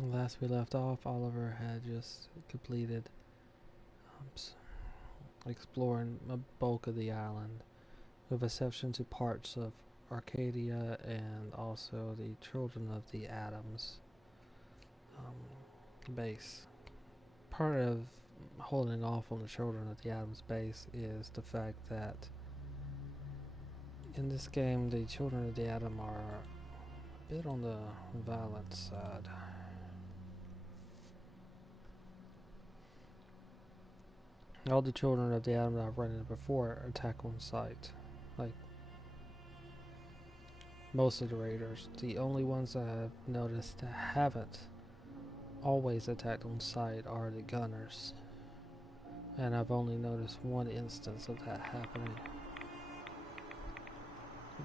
Last we left off, Oliver had just completed exploring a bulk of the island, with exception to parts of Arcadia and also the Children of the Atoms base. Part of holding off on the Children of the Atoms base is the fact that in this game the Children of the Atom are a bit on the violent side. All the Children of the Atom that I've run into before attack on sight, like most of the raiders. The only ones I have noticed that haven't always attacked on sight are the gunners, and I've only noticed one instance of that happening.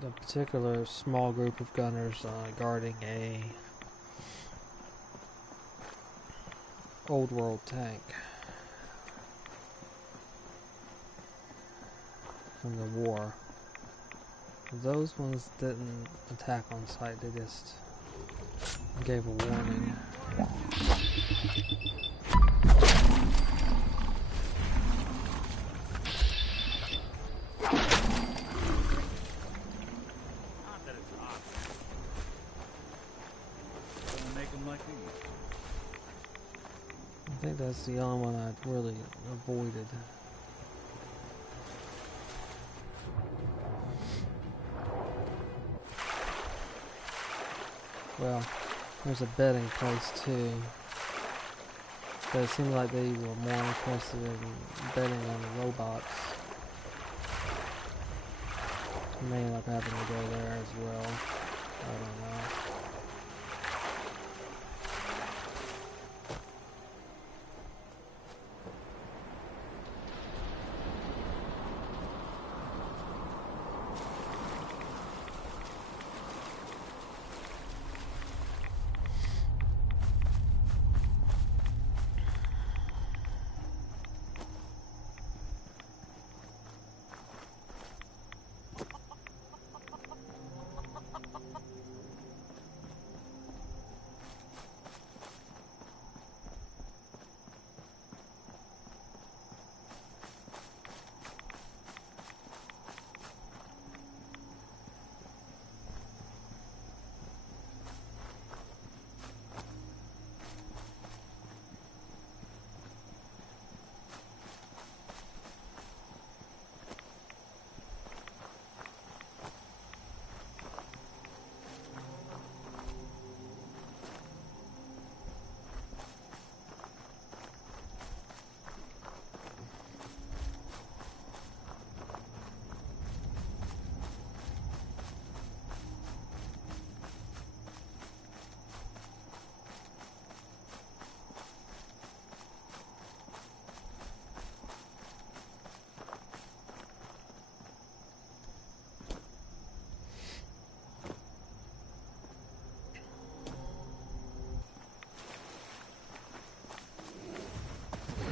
The particular small group of gunners guarding a old world tank from the war. Those ones didn't attack on sight, they just gave a warning. I think that's the only one I've really avoided. Well, there's a betting place too, but it seemed like they were more interested in betting on the robots. I may end up having to go there as well. I don't know.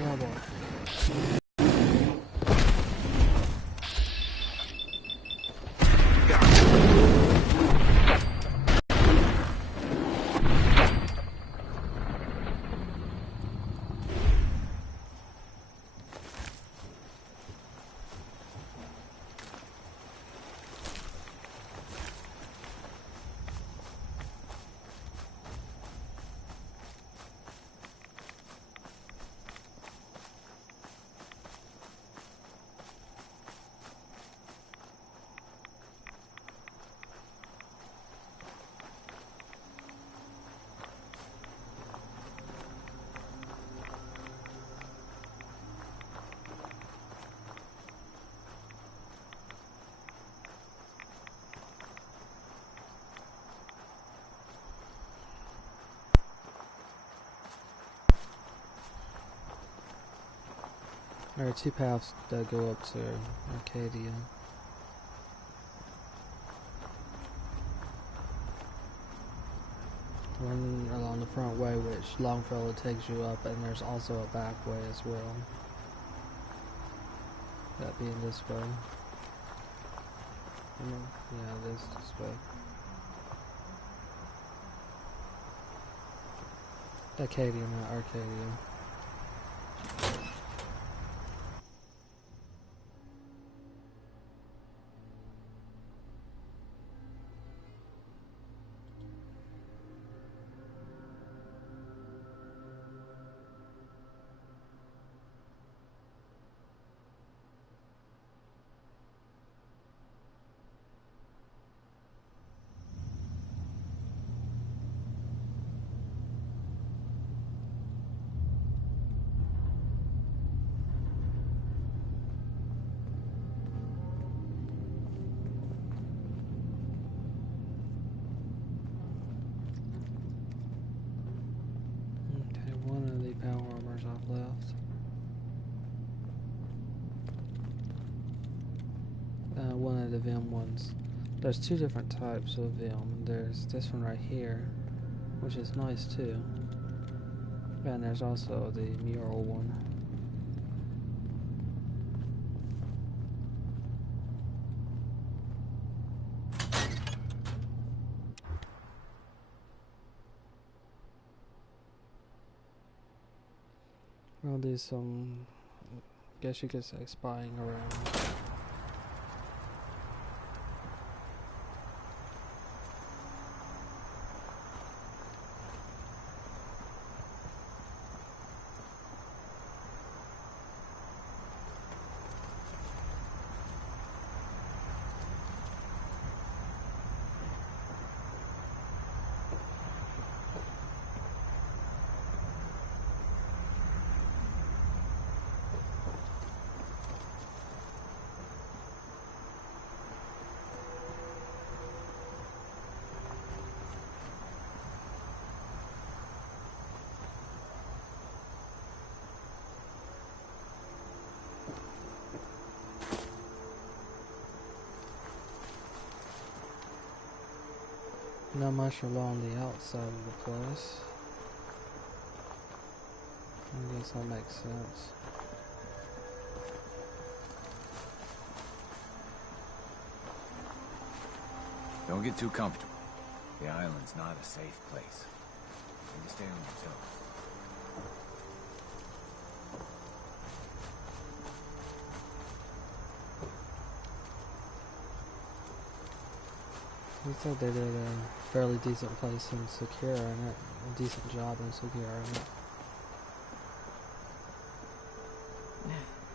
Oh boy. There are two paths that go up to Acadia. One along the front way, which Longfellow takes you up, and there's also a back way as well. That being this way. Yeah, it is this way. Acadia, not Arcadia. One of the Vim ones. There's two different types of Vim. There's this one right here, which is nice too. And there's also the mural one. I'll do some, guess you could say, spying around. Not much along the outside of the place. I guess that makes sense. Don't get too comfortable. The island's not a safe place. You stay on your toes. Looks like they did a fairly decent place in securing it, a decent job in securing it.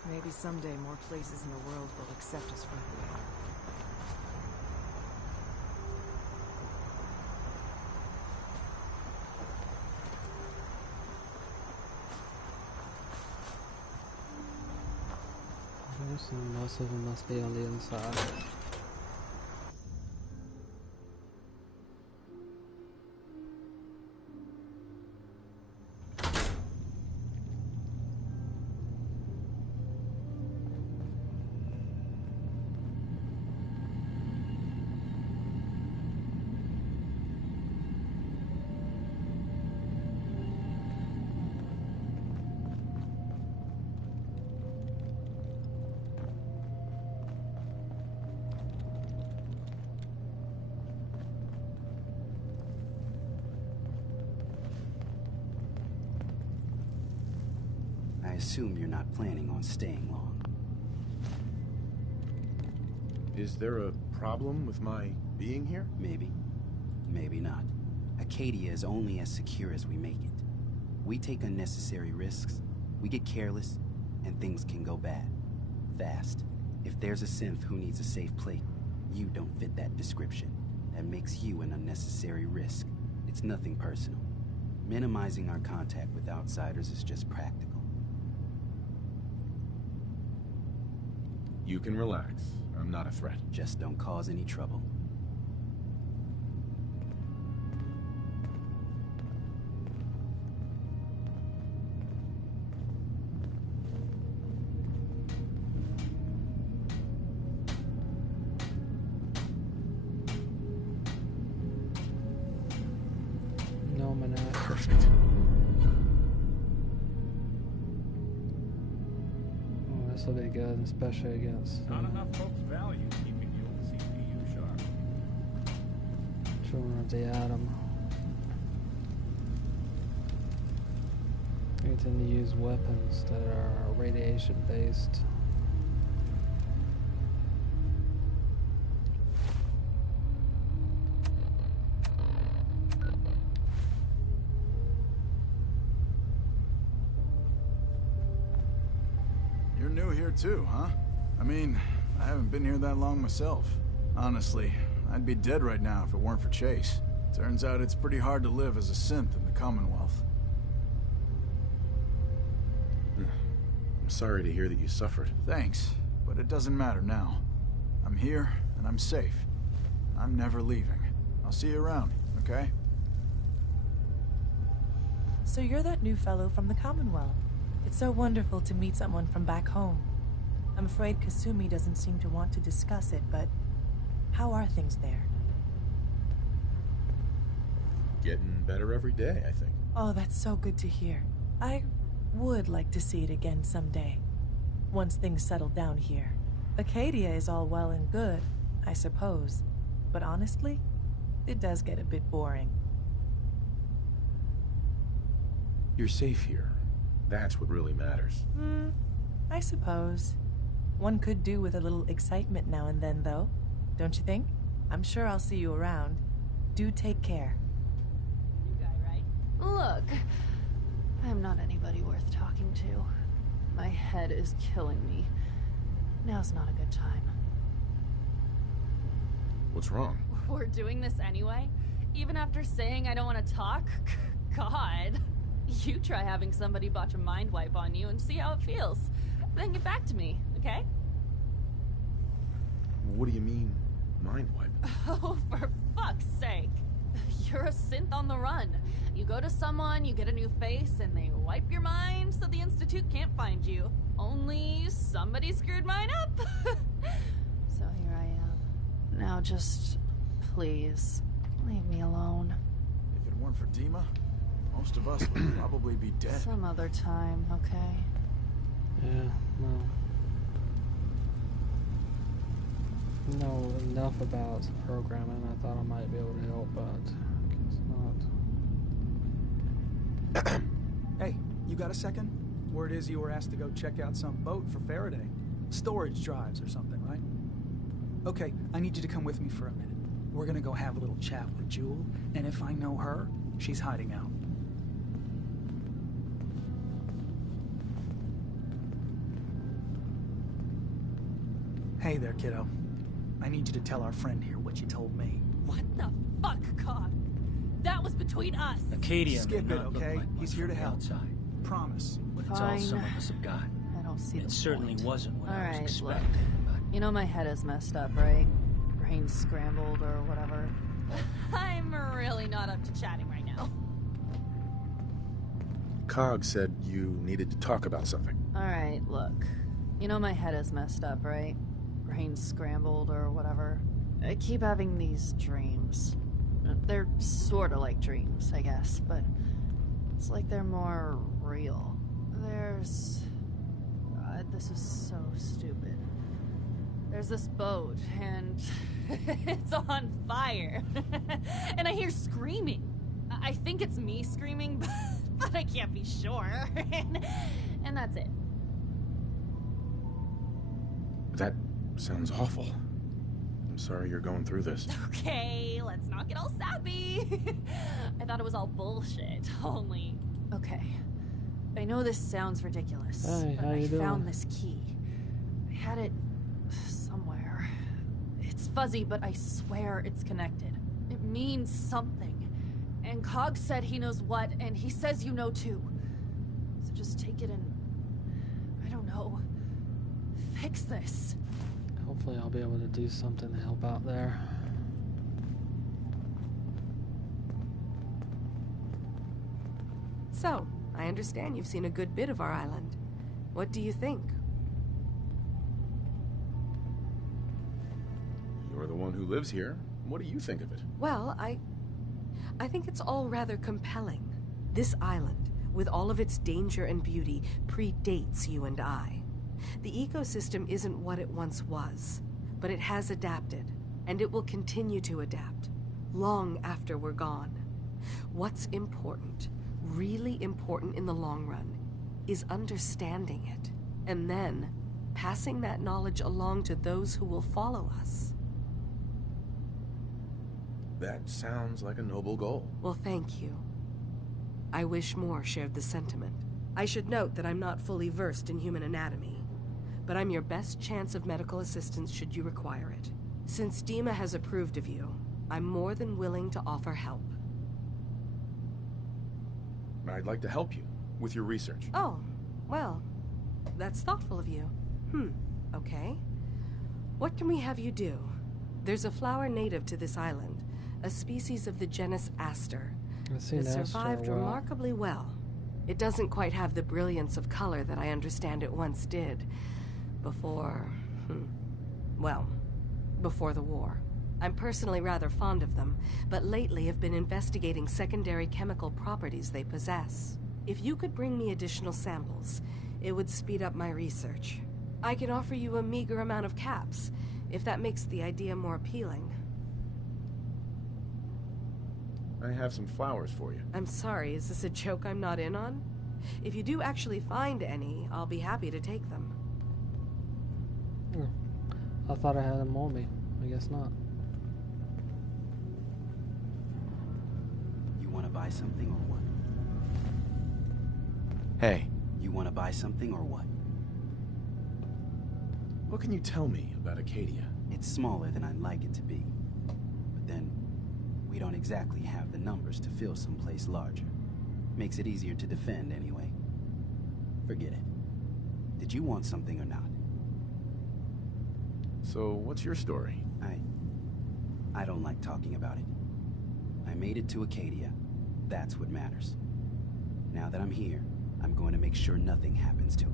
Maybe someday more places in the world will accept us for who we are. So most of them must be on the inside. I assume you're not planning on staying long. Is there a problem with my being here? Maybe. Maybe not. Acadia is only as secure as we make it. We take unnecessary risks, we get careless, and things can go bad. Fast. If there's a synth who needs a safe place, you don't fit that description. That makes you an unnecessary risk. It's nothing personal. Minimizing our contact with outsiders is just practical. You can relax. I'm not a threat. Just don't cause any trouble. No, I'm not. Perfect. This will be good, especially against Not enough folks value keeping the old CPU sharp. children of the atom. tend to use weapons that are radiation based. You're new here too, huh? I mean, I haven't been here that long myself. Honestly, I'd be dead right now if it weren't for Chase. Turns out it's pretty hard to live as a synth in the Commonwealth. I'm sorry to hear that you suffered. Thanks, but it doesn't matter now. I'm here, and I'm safe. I'm never leaving. I'll see you around, okay? So you're that new fellow from the Commonwealth. It's so wonderful to meet someone from back home. I'm afraid Kasumi doesn't seem to want to discuss it, but how are things there? Getting better every day, I think. Oh, that's so good to hear. I would like to see it again someday. Once things settle down here. Acadia is all well and good, I suppose. But honestly, it does get a bit boring. You're safe here. That's what really matters. I suppose. One could do with a little excitement now and then, though. Don't you think? I'm sure I'll see you around. Do take care. You guy, right? Look, I'm not anybody worth talking to. My head is killing me. Now's not a good time. What's wrong? We're doing this anyway? Even after saying I don't want to talk? God. You try having somebody botch a mind wipe on you and see how it feels. Then get back to me, okay? What do you mean, mind wipe? Oh, for fuck's sake. You're a synth on the run. You go to someone, you get a new face, and they wipe your mind so the Institute can't find you. Only somebody screwed mine up. So here I am. Now just, please, leave me alone. If it weren't for DIMA, most of us would probably be dead. Some other time, okay? Yeah, well. Know enough about programming. I thought I might be able to help, but I guess not. Hey, you got a second? Word is you were asked to go check out some boat for Faraday. Storage drives or something, right? Okay, I need you to come with me for a minute. We're gonna go have a little chat with Jewel, and if I know her, she's hiding out. Hey there, kiddo. I need you to tell our friend here what you told me. What the fuck, Cog? That was between us. Acadia Skip may it, not look okay? like much He's here to from the help. outside, Promise. but it's all some of Fine. us have got. I don't see the It certainly point. wasn't what I was Alright, look. expecting, but You know my head is messed up, right? Brain's scrambled or whatever. I'm really not up to chatting right now. Cog said you needed to talk about something. Alright, look. You know my head is messed up, right? Brain's scrambled or whatever. I keep having these dreams. They're sorta like dreams, I guess, but it's like they're more real. There's... God, this is so stupid. There's this boat, and it's on fire. And I hear screaming. I think it's me screaming, but I can't be sure. And that's it. That sounds awful. I'm sorry you're going through this. Okay, let's not get all sappy. I thought it was all bullshit, only... Okay. I know this sounds ridiculous, Hey, but how I you doing? found this key. I had it somewhere. It's fuzzy, but I swear it's connected. It means something. And Cog said he knows what, and he says you know too. So just take it and... I don't know. Fix this. Hopefully I'll be able to do something to help out there. So, I understand you've seen a good bit of our island. What do you think? You're the one who lives here. What do you think of it? Well, I think it's all rather compelling. This island, with all of its danger and beauty, predates you and I. The ecosystem isn't what it once was, but it has adapted, and it will continue to adapt, long after we're gone. What's important, really important in the long run, is understanding it, and then passing that knowledge along to those who will follow us. That sounds like a noble goal. Well, thank you. I wish more shared the sentiment. I should note that I'm not fully versed in human anatomy, but I'm your best chance of medical assistance should you require it. Since DIMA has approved of you, I'm more than willing to offer help. I'd like to help you with your research. Oh, well, that's thoughtful of you. Okay. What can we have you do? There's a flower native to this island, a species of the genus Aster, that survived remarkably well. It doesn't quite have the brilliance of color that I understand it once did. Before the war. I'm personally rather fond of them, but lately have been investigating secondary chemical properties they possess. If you could bring me additional samples, it would speed up my research. I can offer you a meager amount of caps, if that makes the idea more appealing. I have some flowers for you. I'm sorry, is this a joke I'm not in on? If you do actually find any, I'll be happy to take them. I thought I had them on me. I guess not. You want to buy something or what? Hey. You want to buy something or what? What can you tell me about Acadia? It's smaller than I'd like it to be. But then, we don't exactly have the numbers to fill someplace larger. Makes it easier to defend anyway. Forget it. Did you want something or not? So, what's your story? I don't like talking about it. I made it to Acadia. That's what matters. Now that I'm here, I'm going to make sure nothing happens to it.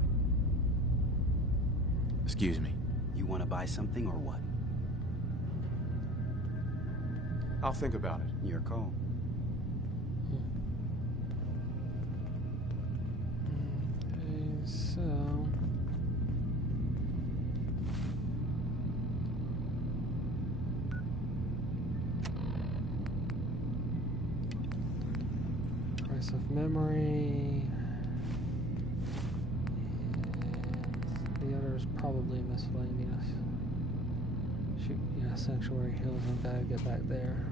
Excuse me. You want to buy something or what? I'll think about it. Your call. Okay, so... price of memory... The other is probably miscellaneous. Shoot, yeah, Sanctuary Hills, I've got to get back there.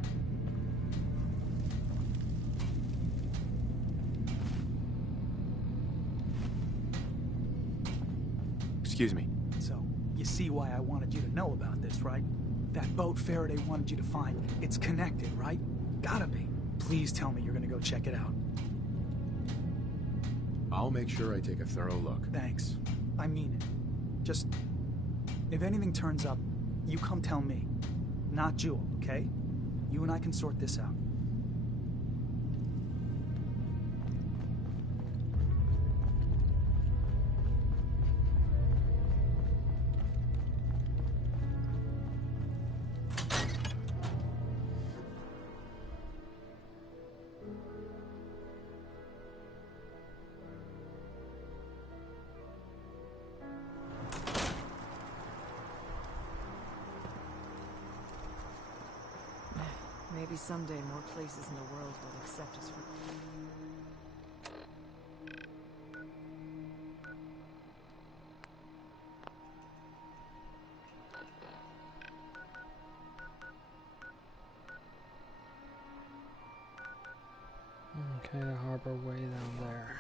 Excuse me. So, you see why I wanted you to know about this, right? That boat Faraday wanted you to find. It's connected, right? Gotta be. Please tell me you're gonna go check it out. I'll make sure I take a thorough look. Thanks. I mean it. Just, if anything turns up, you come tell me. Not Jewel, okay? You and I can sort this out. Maybe someday more places in the world will accept us for... Okay, the harbor way down there.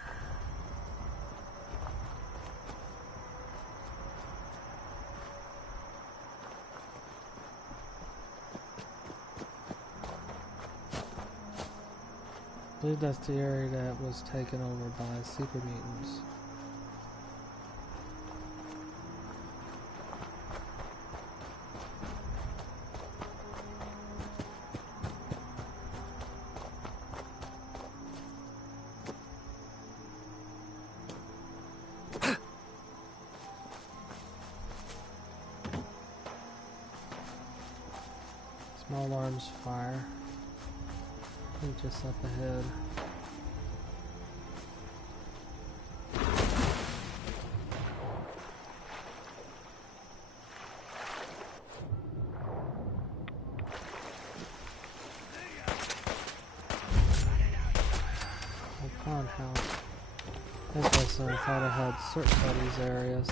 I believe that's the area that was taken over by super mutants. Small arms fire. I think just up ahead. Pond house. Interesting, I thought I had searched all these areas.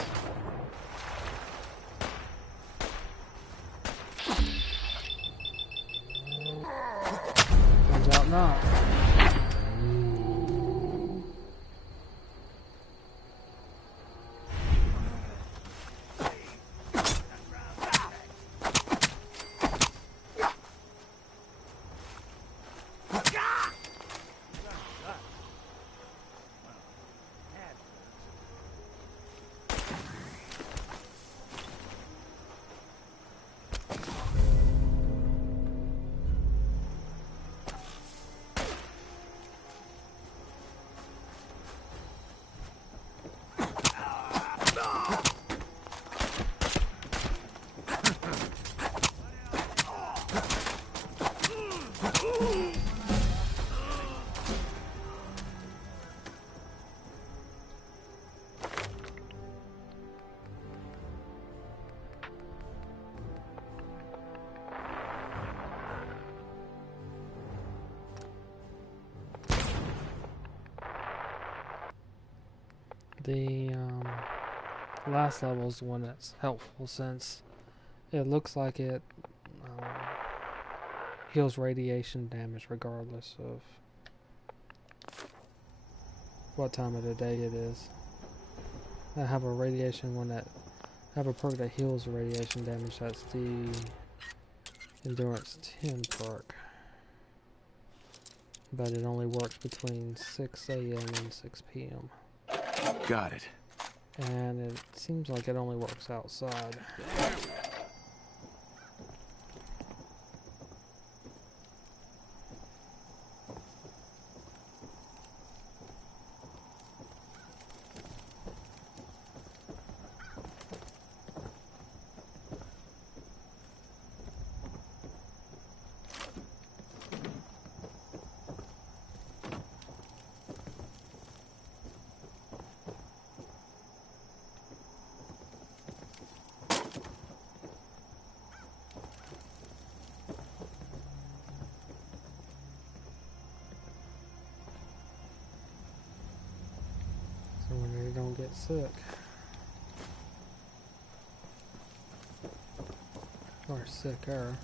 Turns out not. The last level is the one that's helpful since it looks like it heals radiation damage regardless of what time of the day it is. I have a radiation one that I have a perk that heals radiation damage. That's the Endurance 10 perk, but it only works between 6 a.m. and 6 p.m. Got it. And it seems like it only works outside. So when you don't get sick. Or sicker.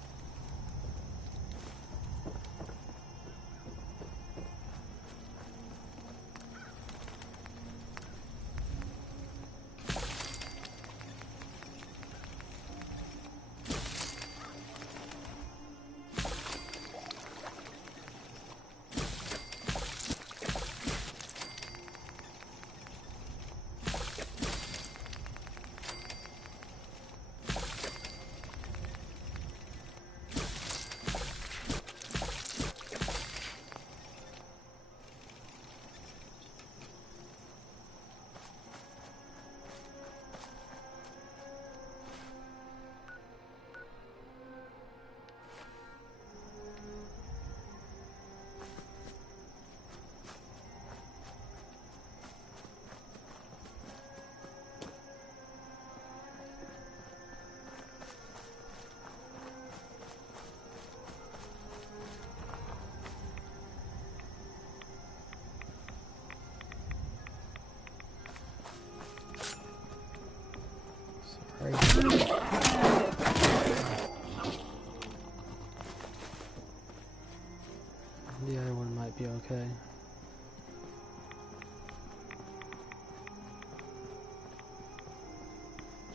The other one might be okay.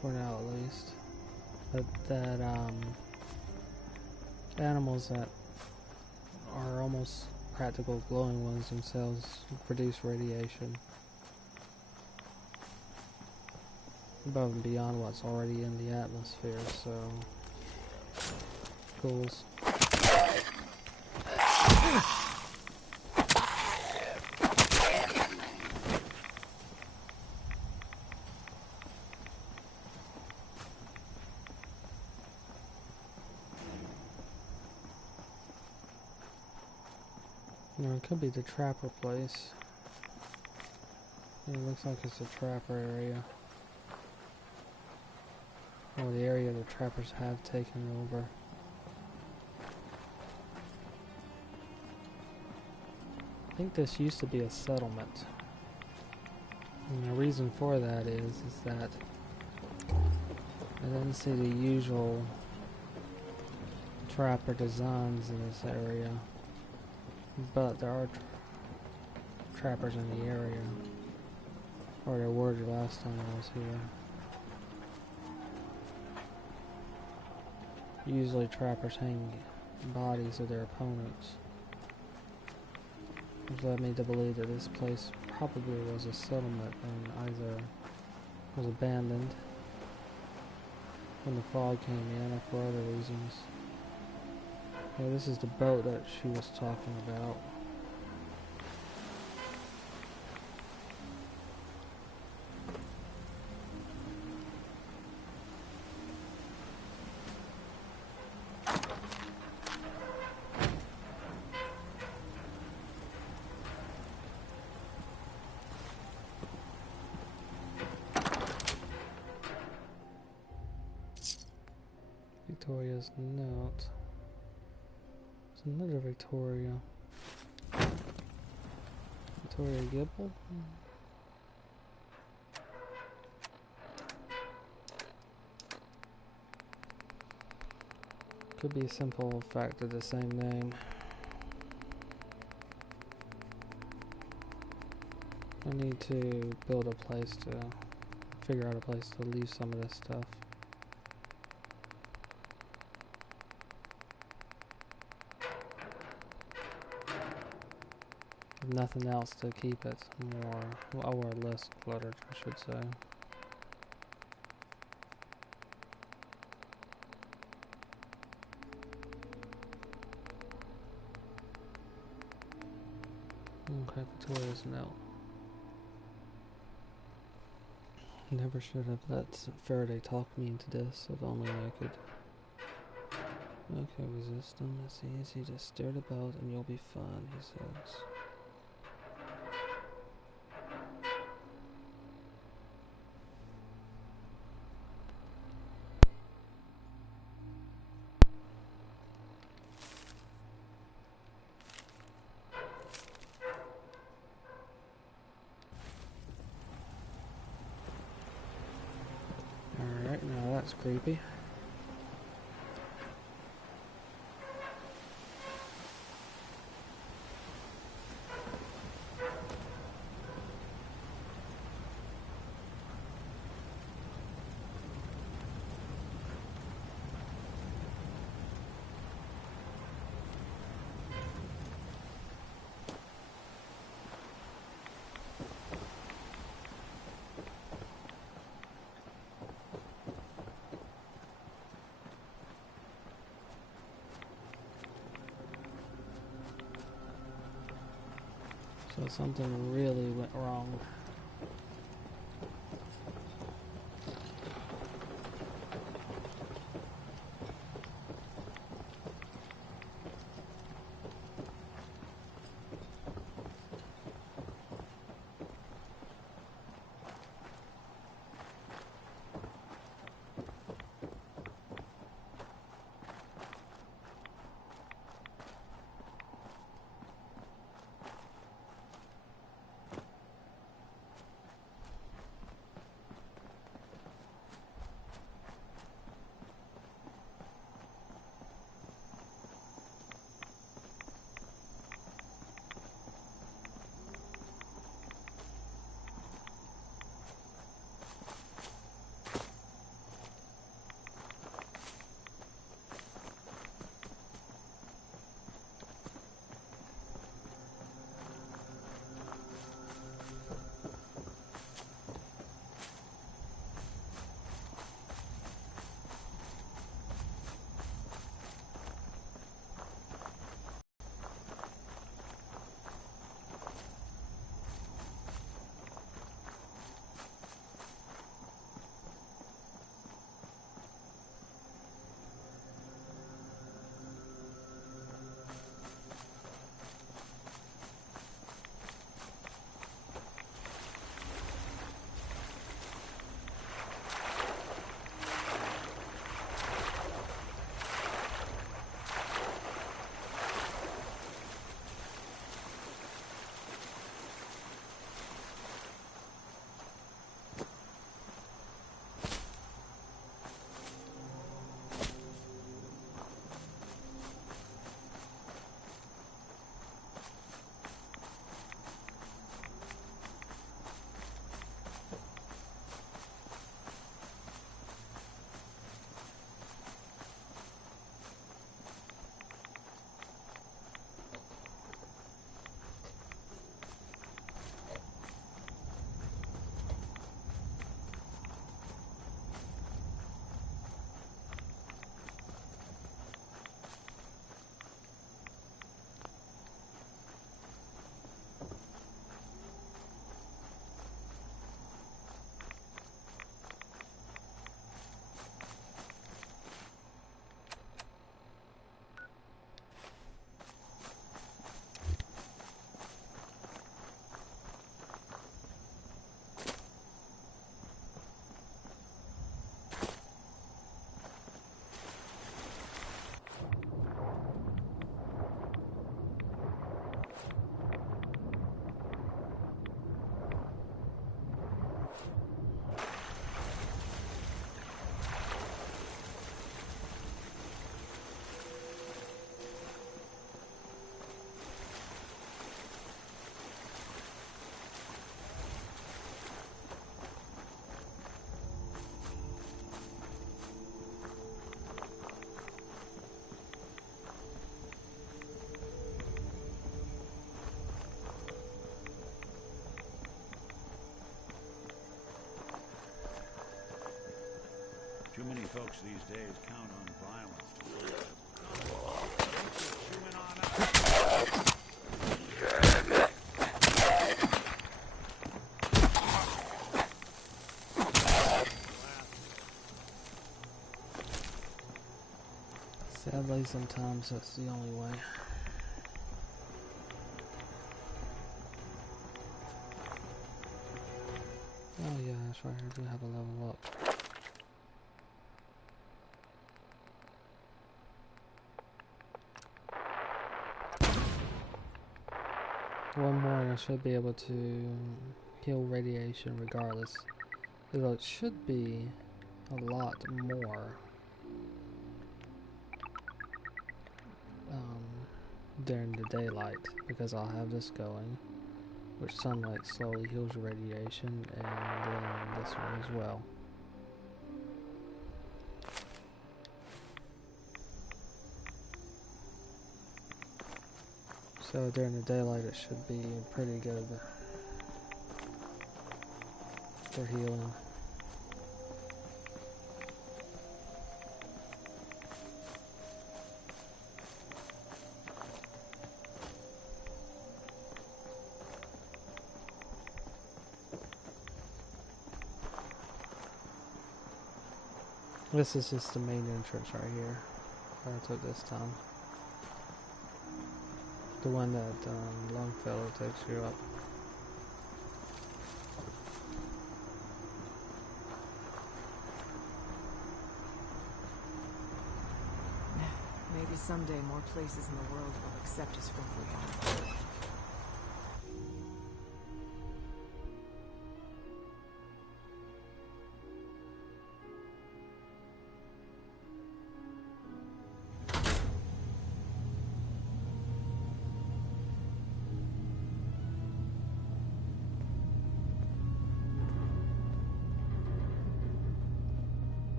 For now at least. But that animals that are almost practical glowing ones themselves produce radiation above and beyond what's already in the atmosphere, so cools. No, it could be the trapper place. It looks like it's a trapper area. Or the area the trappers have taken over. I think this used to be a settlement. And the reason for that is that I didn't see the usual trapper designs in this area, but there are trappers in the area, or there were the last time I was here. Usually trappers hang bodies of their opponents, which led me to believe that this place probably was a settlement and either was abandoned when the fog came in or for other reasons. Yeah, this is the boat that she was talking about. Victoria's note. It's another Victoria. Victoria Gibble? Could be a simple fact of the same name. I need to build a place to figure out a place to leave some of this stuff. If nothing else to keep it more, or less cluttered, I should say. Okay, Victoria's note. Never should have let Faraday talk me into this, if only I could. Okay, resist them, it's easy, just stir it about and you'll be fine, he says. Alright, now that's creepy. So something really went wrong. folks these days count on violence to live. Chewing on us. Sadly, sometimes that's the only way. Oh yeah, that's right, I do have a level up. One more and I should be able to heal radiation regardless. Although it should be a lot more during the daylight, because I'll have this going, which sunlight slowly heals your radiation, and then this one as well. So during the daylight it should be pretty good for healing. This is just the main entrance right here that I took this time. The one that Longfellow takes you up. Maybe someday more places in the world will accept us for who we are.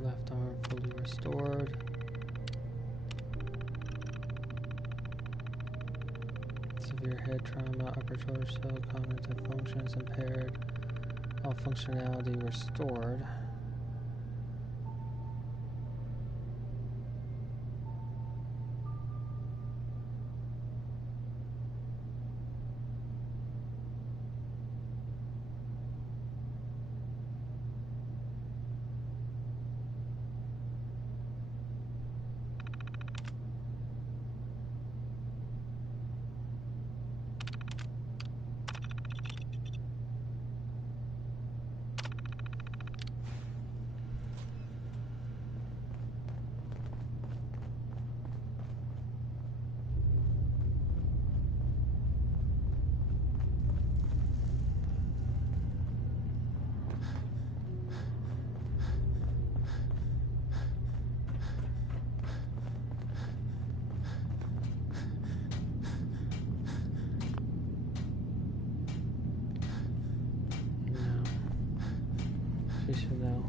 Left arm fully restored. Severe head trauma, upper torso, cognitive functions impaired. All functionality restored. She should know.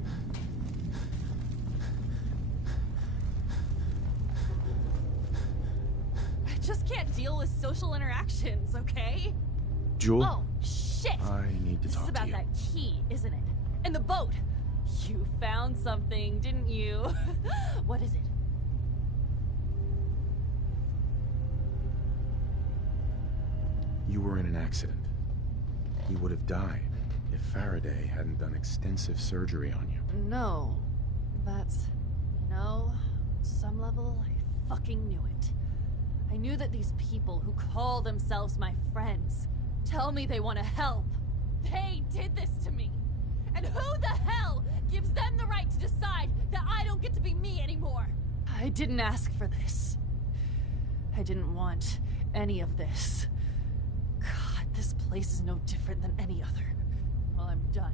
I just can't deal with social interactions, okay? Jewel? Oh, shit! I need to This talk is about to you. that key, isn't it? And the boat! You found something, didn't you? What is it? You were in an accident. You would have died if Faraday hadn't done extensive surgery on you. No, that's... You know, some level, I fucking knew it. I knew that these people who call themselves my friends tell me they want to help. They did this to me. And who the hell gives them the right to decide that I don't get to be me anymore? I didn't ask for this. I didn't want any of this. God, this place is no different than any other. Well, I'm done.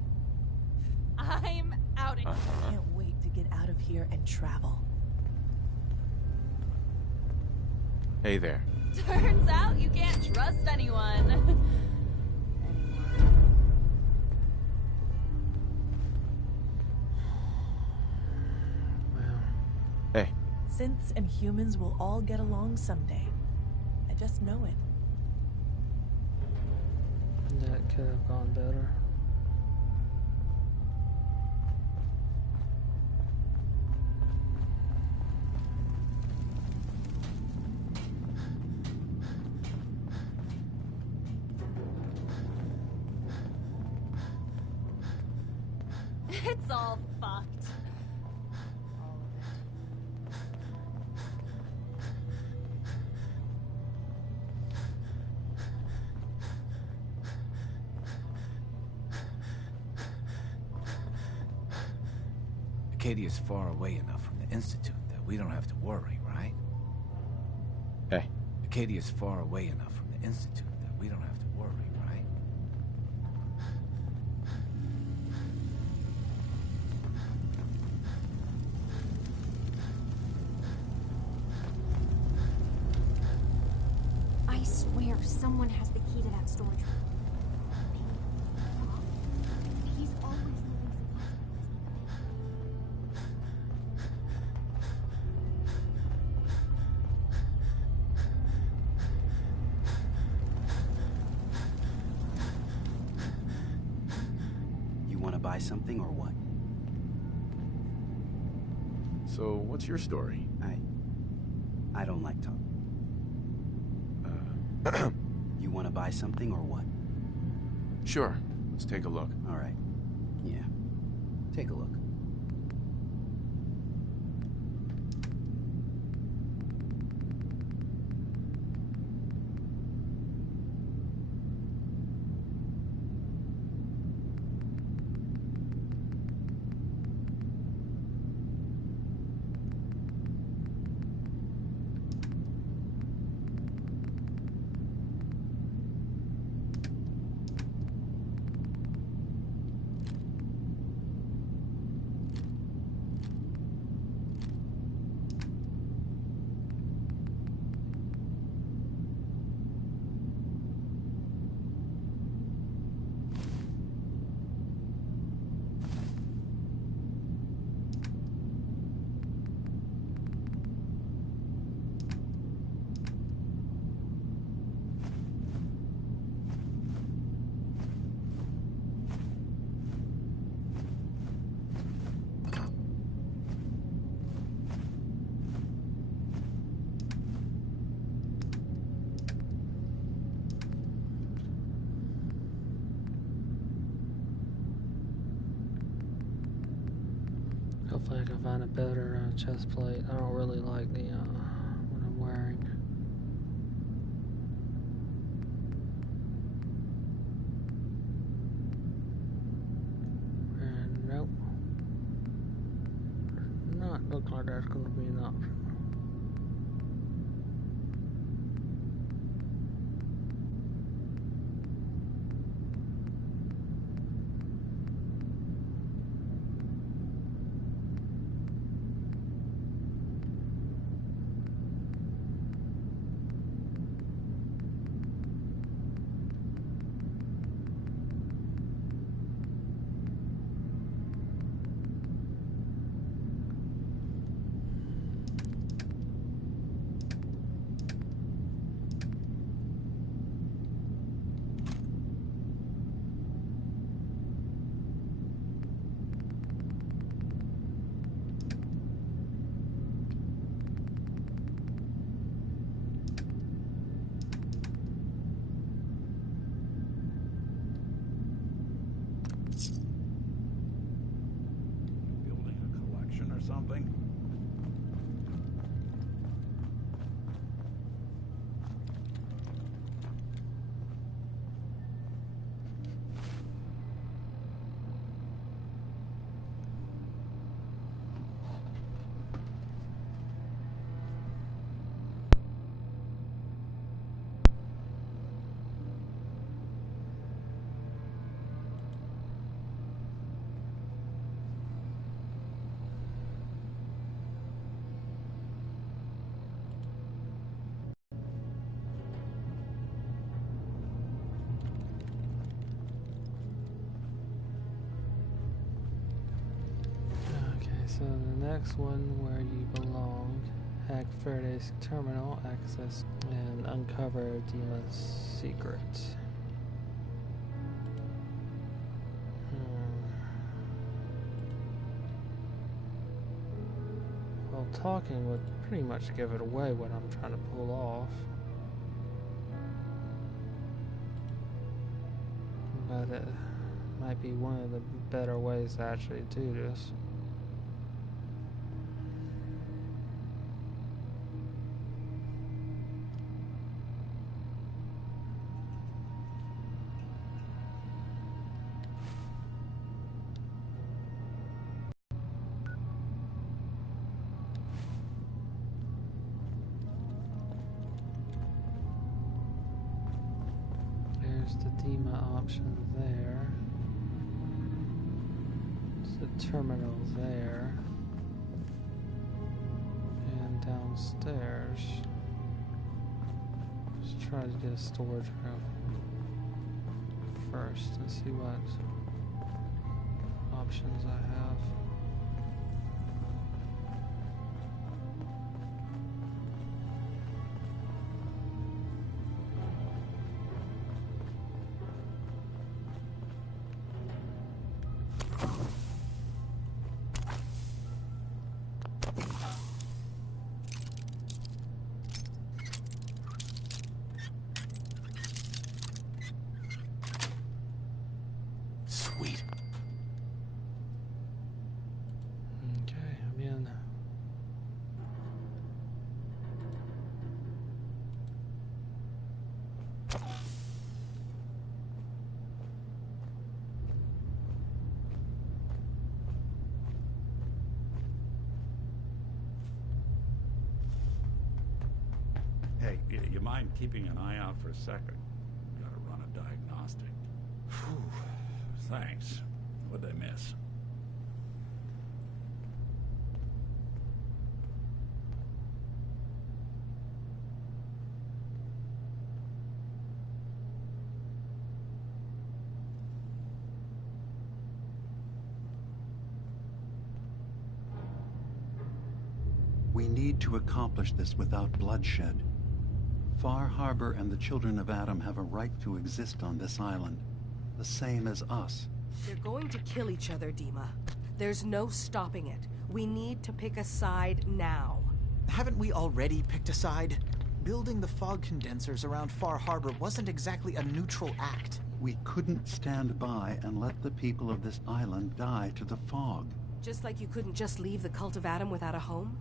I'm out of here. I can't wait to get out of here and travel. Hey there. Turns out you can't trust anyone. Hey. Synths and humans will all get along someday. I just know it. That could have gone better. It's all fucked. All of it. Acadia's far away enough from the Institute that we don't have to worry, right? Hey. Acadia's far away enough from the Institute that we don't have to worry, right? I swear someone has the key to that storage room. He's always moving You want to buy something or what? So, what's your story? I don't like talk. You want to buy something or what? Sure. Let's take a look. All right. Yeah. Take a look. Hopefully I can find a better chest plate. I don't really like the what I'm wearing. And nope. Does not look like that's going to be an option. something? So the next one, where you belong, hack Faraday's terminal, access and uncover DIMA's secret. Well, talking would pretty much give it away what I'm trying to pull off. But it might be one of the better ways to actually do this. There's the DIMA option there. There's the terminal there. And downstairs. Let's try to get a storage room first and see what options I have. Sweet. Okay, I'm in. Hey, you mind keeping an eye out for a second? Gotta run a diagnostic. Phew. Thanks. What'd they miss? We need to accomplish this without bloodshed. Far Harbor and the children of Adam have a right to exist on this island, the same as us. They're going to kill each other, DIMA. There's no stopping it. We need to pick a side now. Haven't we already picked a side? Building the fog condensers around Far Harbor wasn't exactly a neutral act. We couldn't stand by and let the people of this island die to the fog. Just like you couldn't just leave the Cult of Adam without a home?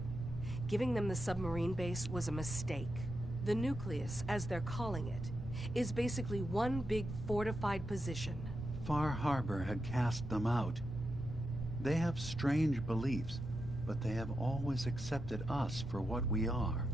Giving them the submarine base was a mistake. The nucleus, as they're calling it, is basically one big fortified position. Far Harbor had cast them out. They have strange beliefs, but they have always accepted us for what we are.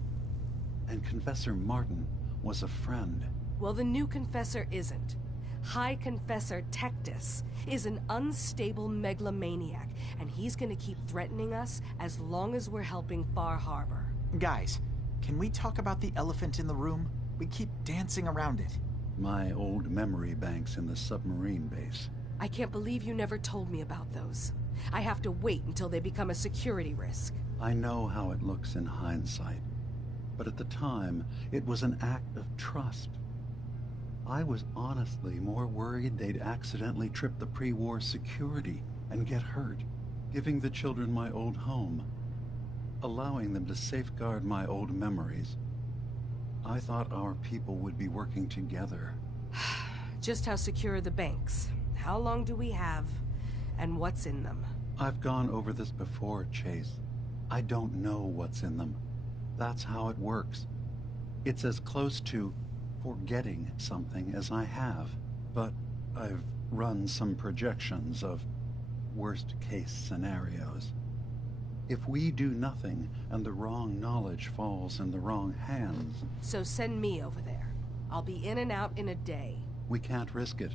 And Confessor Martin was a friend. Well, the new Confessor isn't. High Confessor Tectus is an unstable megalomaniac, and he's gonna keep threatening us as long as we're helping Far Harbor. Guys, can we talk about the elephant in the room? We keep dancing around it. My old memory banks in the submarine base. I can't believe you never told me about those. I have to wait until they become a security risk. I know how it looks in hindsight, but at the time, it was an act of trust. I was honestly more worried they'd accidentally trip the pre-war security and get hurt, giving the children my old home, allowing them to safeguard my old memories. I thought our people would be working together. Just how secure are the banks? How long do we have? And what's in them? I've gone over this before, Chase. I don't know what's in them. That's how it works. It's as close to forgetting something as I have, but I've run some projections of worst-case scenarios. If we do nothing and the wrong knowledge falls in the wrong hands... So send me over there. I'll be in and out in a day. We can't risk it.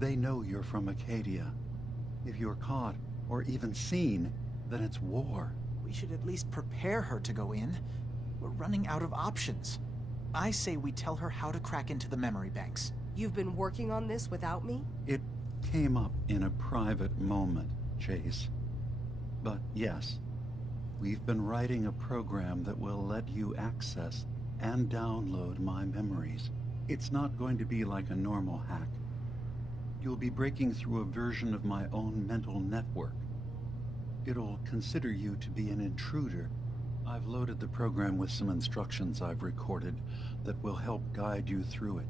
They know you're from Acadia. If you're caught, or even seen, then it's war. We should at least prepare her to go in. We're running out of options. I say we tell her how to crack into the memory banks. You've been working on this without me? It came up in a private moment, Chase. But yes, we've been writing a program that will let you access and download my memories. It's not going to be like a normal hack. You'll be breaking through a version of my own mental network. It'll consider you to be an intruder. I've loaded the program with some instructions I've recorded that will help guide you through it.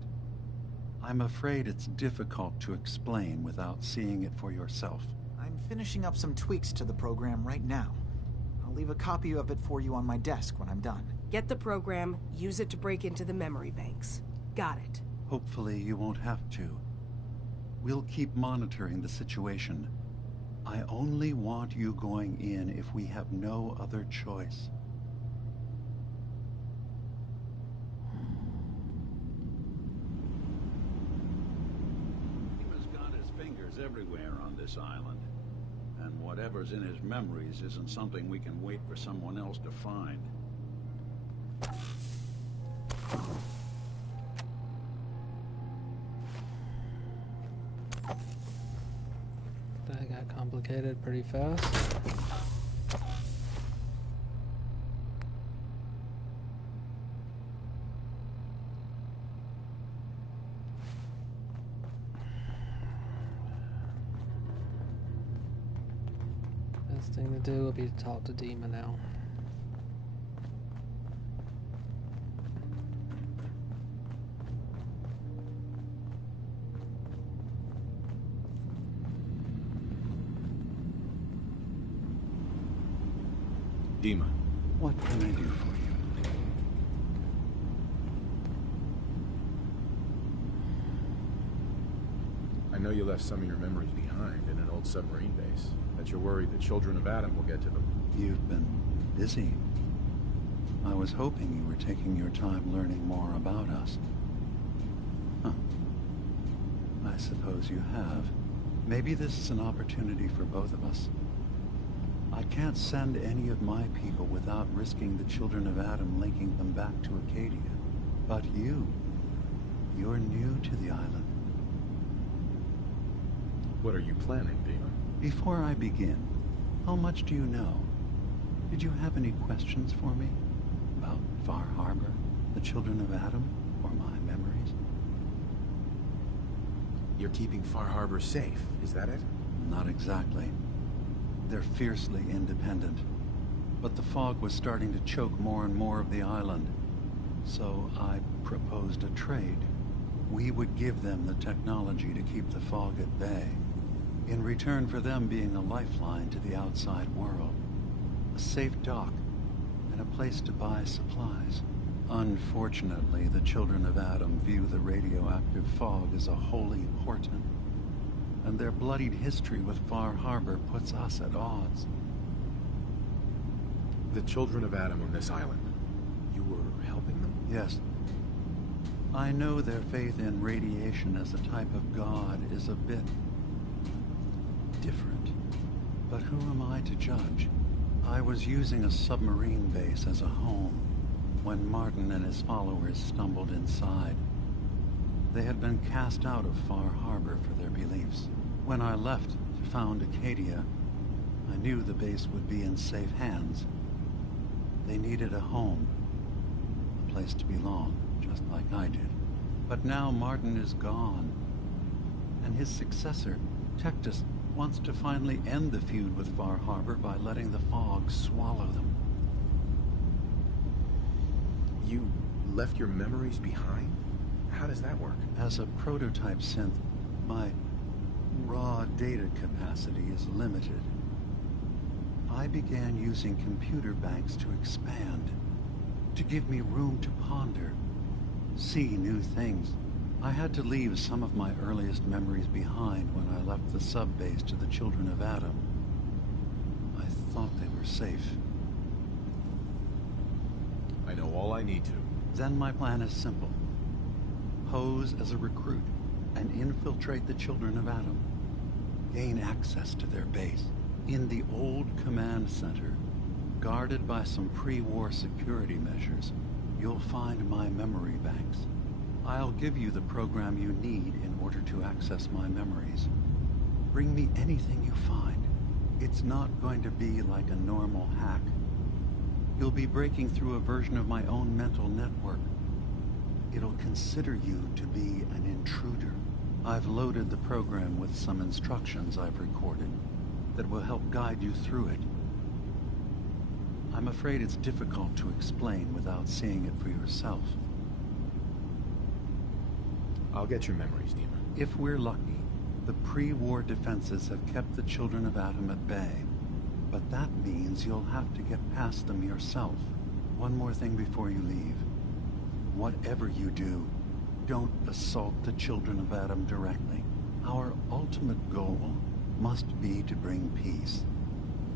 I'm afraid it's difficult to explain without seeing it for yourself. I'm finishing up some tweaks to the program right now. I'll leave a copy of it for you on my desk when I'm done. Get the program, use it to break into the memory banks. Got it. Hopefully you won't have to. We'll keep monitoring the situation. I only want you going in if we have no other choice. DIMA's got his fingers everywhere on this island. And whatever's in his memories isn't something we can wait for someone else to find. That got complicated pretty fast. Best thing to do will be to talk to DIMA now. DIMA. What can I do for you? I know you left some of your memories behind in an old submarine base. That you're worried the children of Adam will get to them. You've been busy. I was hoping you were taking your time learning more about us. Huh. I suppose you have. Maybe this is an opportunity for both of us. I can't send any of my people without risking the children of Adam linking them back to Acadia. But you're new to the island. What are you planning, DIMA? Before I begin, how much do you know? Did you have any questions for me? About Far Harbor, the children of Adam, or my memories? You're keeping Far Harbor safe, is that it? Not exactly. They're fiercely independent. But the fog was starting to choke more and more of the island. So I proposed a trade. We would give them the technology to keep the fog at bay, in return for them being a lifeline to the outside world. A safe dock, and a place to buy supplies. Unfortunately, the children of Adam view the radioactive fog as a holy portent, and their bloodied history with Far Harbor puts us at odds. The children of Adam on this island, you were helping them? Yes. I know their faith in radiation as a type of god is a bit different. But who am I to judge? I was using a submarine base as a home when Martin and his followers stumbled inside. They had been cast out of Far Harbor for their beliefs. When I left to found Acadia, I knew the base would be in safe hands. They needed a home, a place to belong, just like I did. But now Martin is gone, and his successor, Tectus, wants to finally end the feud with Far Harbor by letting the fog swallow them. You left your memories behind? How does that work? As a prototype synth, my raw data capacity is limited. I began using computer banks to expand, to give me room to ponder, see new things. I had to leave some of my earliest memories behind when I left the sub-base to the Children of Adam. I thought they were safe. I know all I need to. Then my plan is simple. Pose as a recruit and infiltrate the Children of Adam. Gain access to their base. In the old command center, guarded by some pre-war security measures, you'll find my memory banks. I'll give you the program you need in order to access my memories. Bring me anything you find. It's not going to be like a normal hack. You'll be breaking through a version of my own mental network. It'll consider you to be an intruder. I've loaded the program with some instructions I've recorded that will help guide you through it. I'm afraid it's difficult to explain without seeing it for yourself. I'll get your memories, DIMA. If we're lucky, the pre-war defenses have kept the Children of Adam at bay. But that means you'll have to get past them yourself. One more thing before you leave. Whatever you do, don't assault the Children of Adam directly. Our ultimate goal must be to bring peace.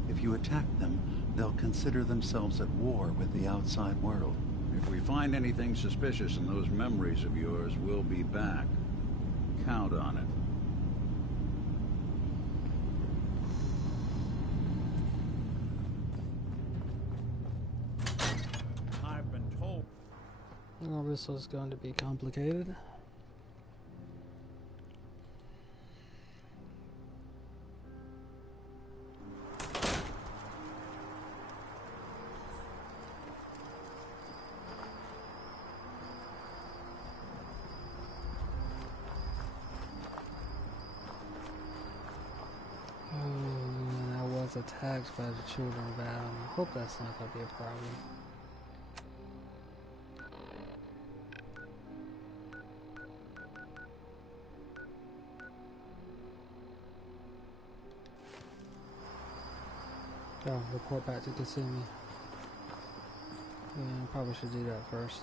If you attack them, they'll consider themselves at war with the outside world. If we find anything suspicious in those memories of yours, we'll be back. Count on it. I've been told. Well, this was going to be complicated. Attacked by the Children of Adam. I hope that's not going to be a problem. Oh, report back to Kasumi. Yeah, probably should do that first.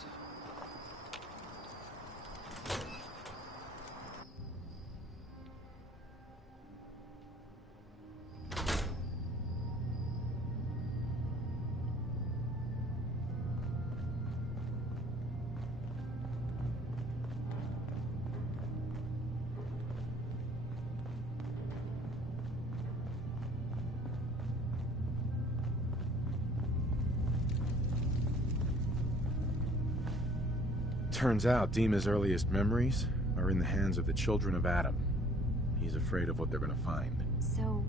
Turns out DIMA's earliest memories are in the hands of the Children of Adam. He's afraid of what they're gonna find. So,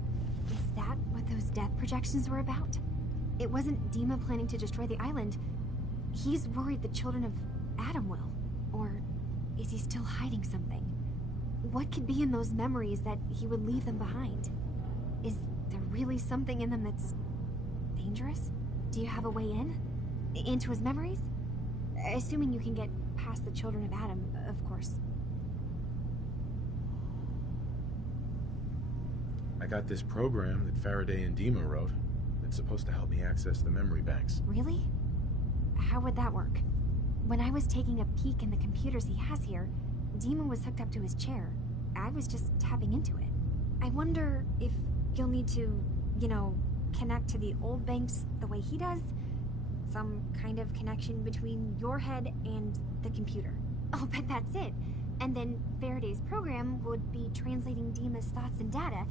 is that what those death projections were about? It wasn't DIMA planning to destroy the island. He's worried the Children of Adam will. Or is he still hiding something? What could be in those memories that he would leave them behind? Is there really something in them that's dangerous? Do you have a way in? Into his memories? Assuming you can get past the Children of Adam, of course. I got this program that Faraday and DIMA wrote. It's supposed to help me access the memory banks. Really? How would that work? When I was taking a peek in the computers he has here, DIMA was hooked up to his chair. I was just tapping into it. I wonder if you'll need to, connect to the old banks the way he does? Some kind of connection between your head and the computer. I'll bet that's it. And then Faraday's program would be translating DIMA's thoughts and data,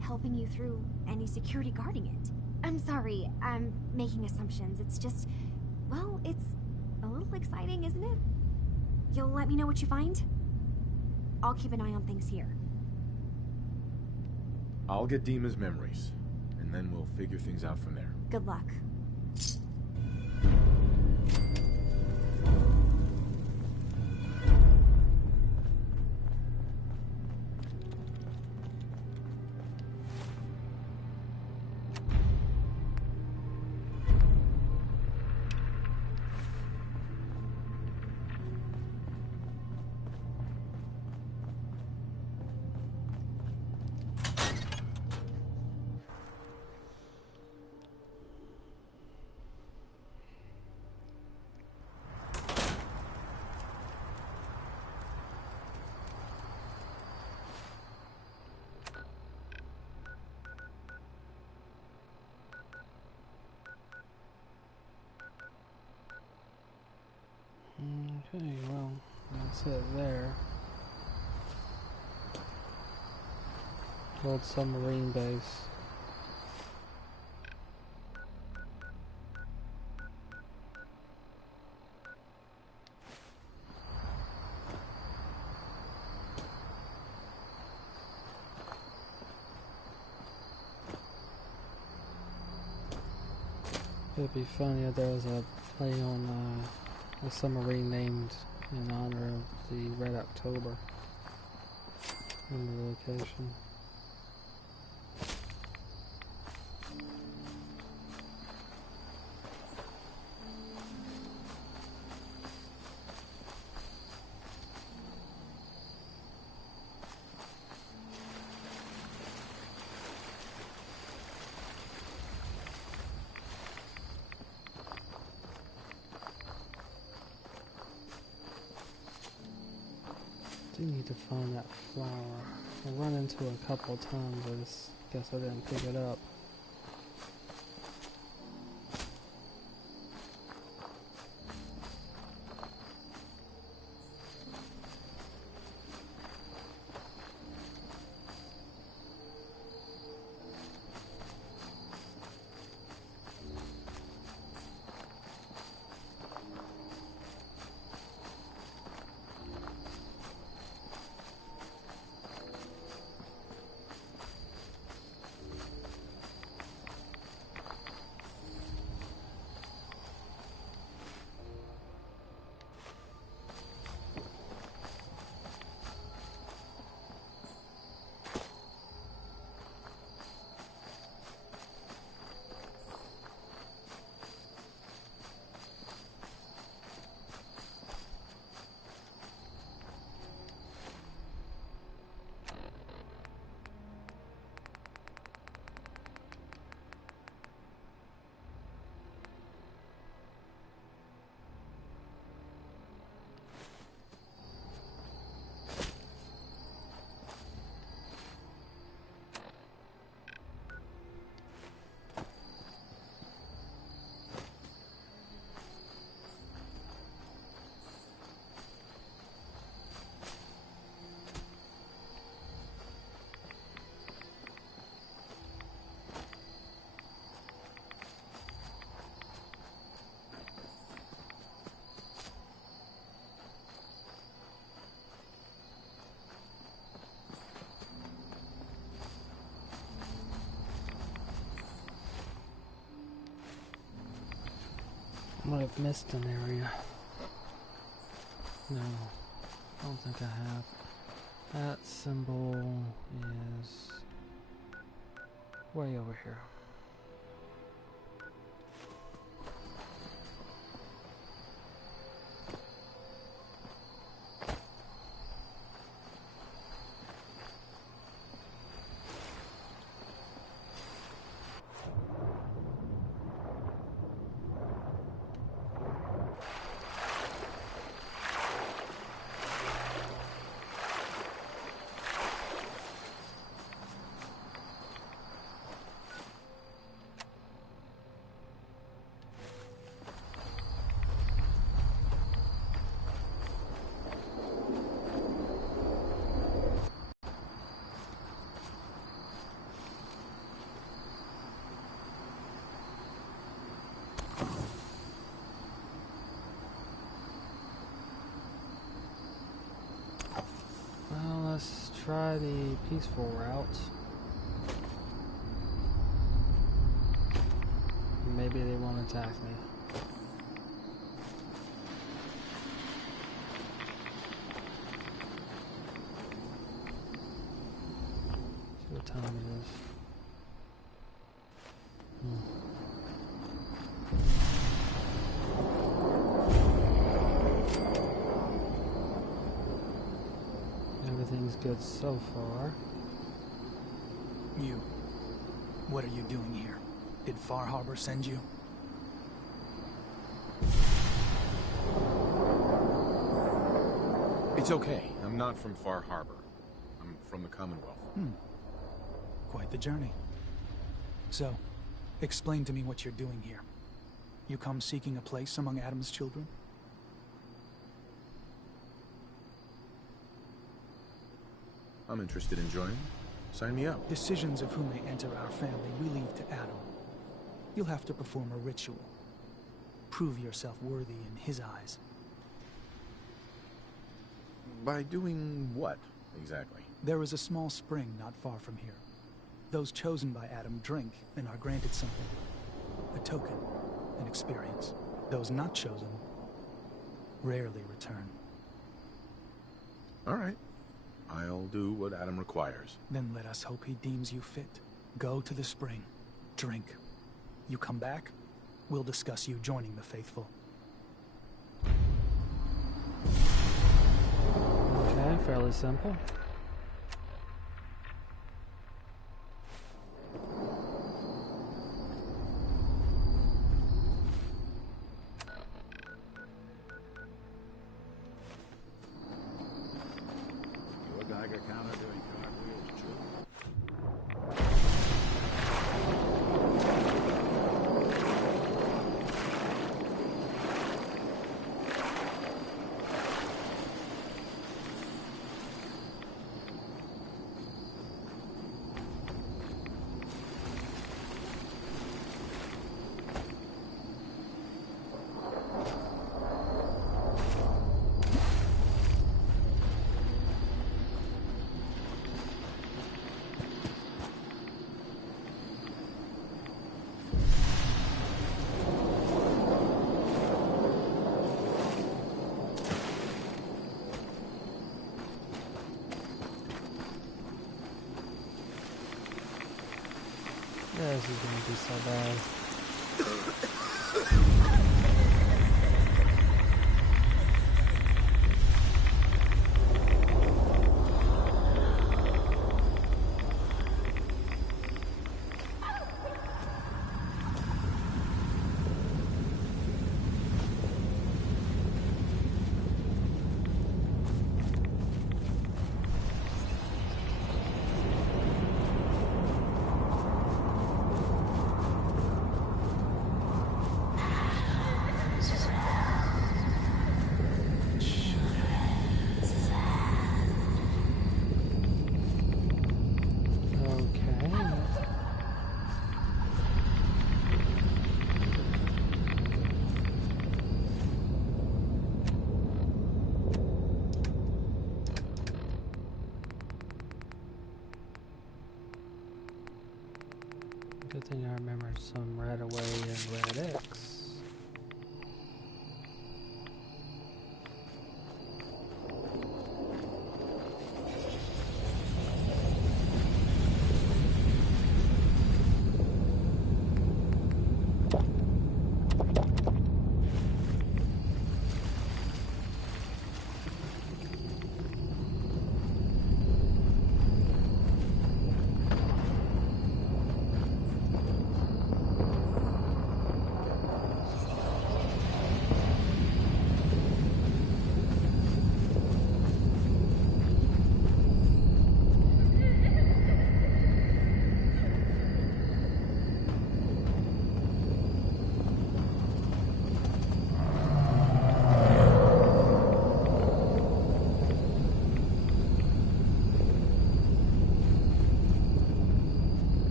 helping you through any security guarding it. I'm sorry, I'm making assumptions. It's just, well, it's a little exciting, isn't it? You'll let me know what you find? I'll keep an eye on things here. I'll get DIMA's memories, and then we'll figure things out from there. Good luck. Okay, well, that's it there. Old submarine base. It'd be funny if there was a play on a submarine named in honor of the Red October in the location. I need to find that flower. I run into it a couple times, I just guess I didn't pick it up. I might have missed an area. No, I don't think I have. That symbol is way over here. Let's try the peaceful route. Maybe they won't attack me. See what time it is. Everything's good so far. You. What are you doing here? Did Far Harbor send you? It's okay. I'm not from Far Harbor. I'm from the Commonwealth. Quite the journey. So, explain to me what you're doing here. You come seeking a place among Adam's children? I'm interested in joining. Sign me up. Decisions of who may enter our family we leave to Adam. You'll have to perform a ritual. Prove yourself worthy in his eyes. By doing what, exactly? There is a small spring not far from here. Those chosen by Adam drink and are granted something. A token, an experience. Those not chosen rarely return. All right. I'll do what Adam requires. Then let us hope he deems you fit. Go to the spring. Drink. You come back, we'll discuss you joining the faithful. Okay, fairly simple. Your Geiger counter doing cartwheels, too. This is gonna be so bad. Good thing I remembered some right away and red X.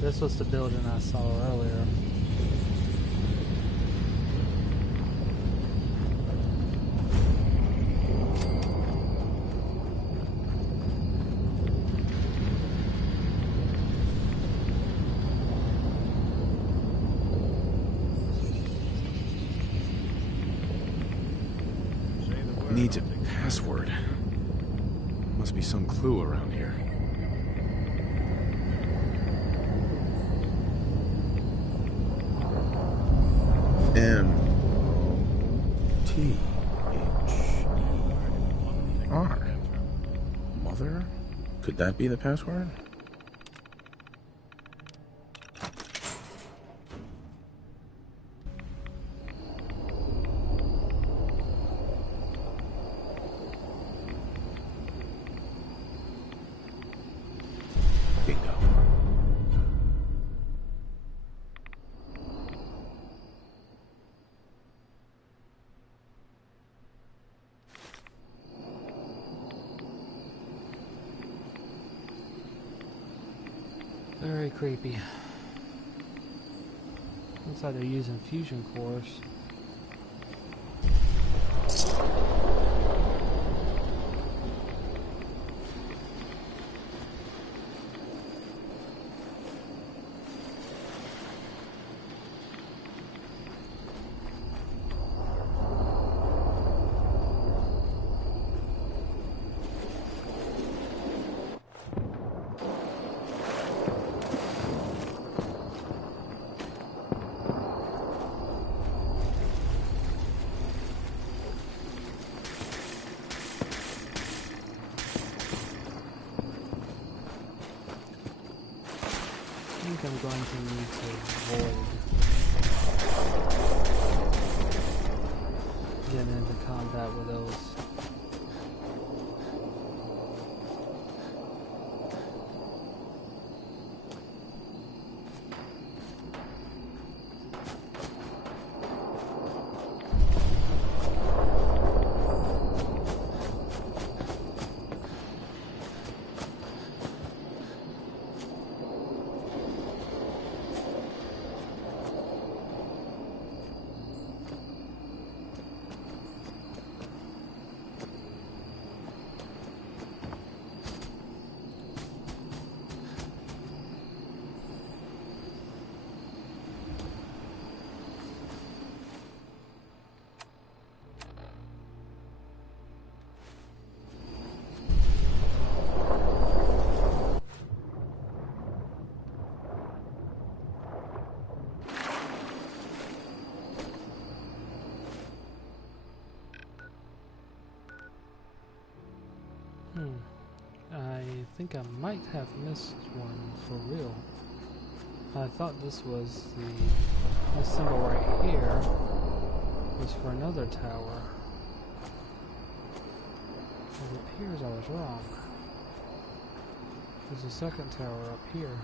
This was the building I saw earlier. Needs a password. Must be some clue around here. M-T-H-E-R. Mother? Could that be the password? Very creepy. Looks like they're using fusion cores. I think I'm going to need to avoid getting into combat with those. I think I might have missed one for real. I thought this was the symbol right here was for another tower. It appears I was wrong. There's a second tower up here.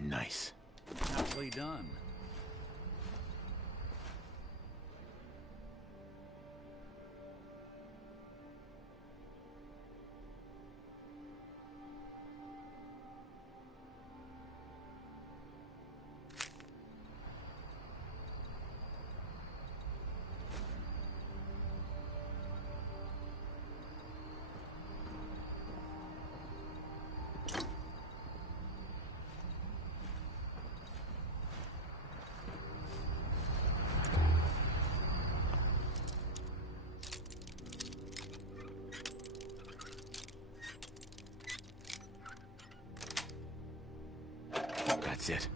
Nice. Nicely done. That's it.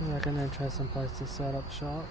Is that an interesting place to set up shop?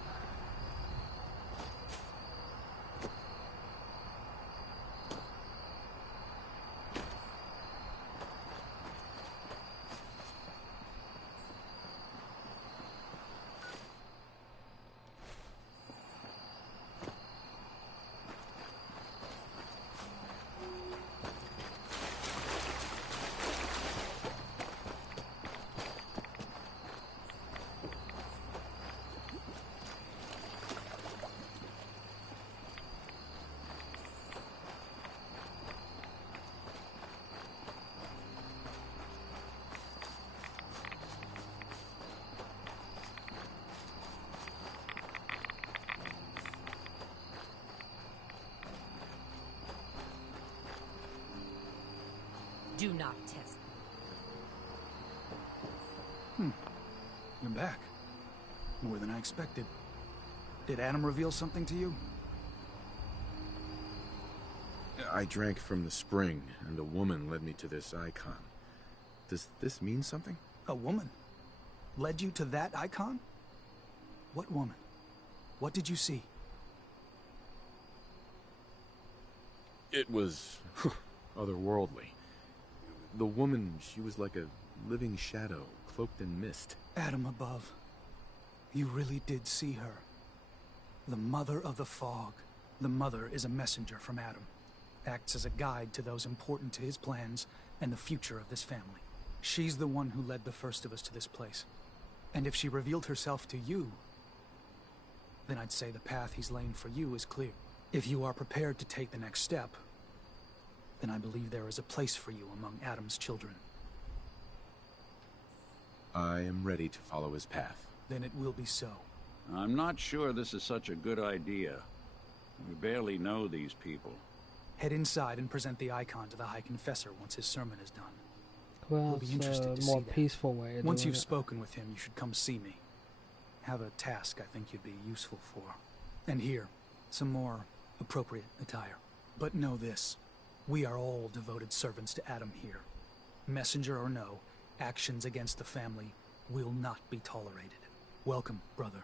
Do not test me. You're back. More than I expected. Did Adam reveal something to you? I drank from the spring, and a woman led me to this icon. Does this mean something? A woman? Led you to that icon? What woman? What did you see? It was otherworldly. The woman, she was like a living shadow, cloaked in mist. Adam above. You really did see her. The Mother of the Fog. The Mother is a messenger from Adam. Acts as a guide to those important to his plans and the future of this family. She's the one who led the first of us to this place. And if she revealed herself to you, then I'd say the path he's laying for you is clear. If you are prepared to take the next step, then I believe there is a place for you among Adam's children. I am ready to follow his path. Then it will be so. I'm not sure this is such a good idea. We barely know these people. Head inside and present the icon to the High Confessor once his sermon is done. Well, He'll be interested to more see that. peaceful way of Once doing you've it. spoken with him, you should come see me. Have a task I think you'd be useful for. And here, some more appropriate attire. But know this, we are all devoted servants to Adam here. Messenger or no, actions against the family will not be tolerated. Welcome, brother.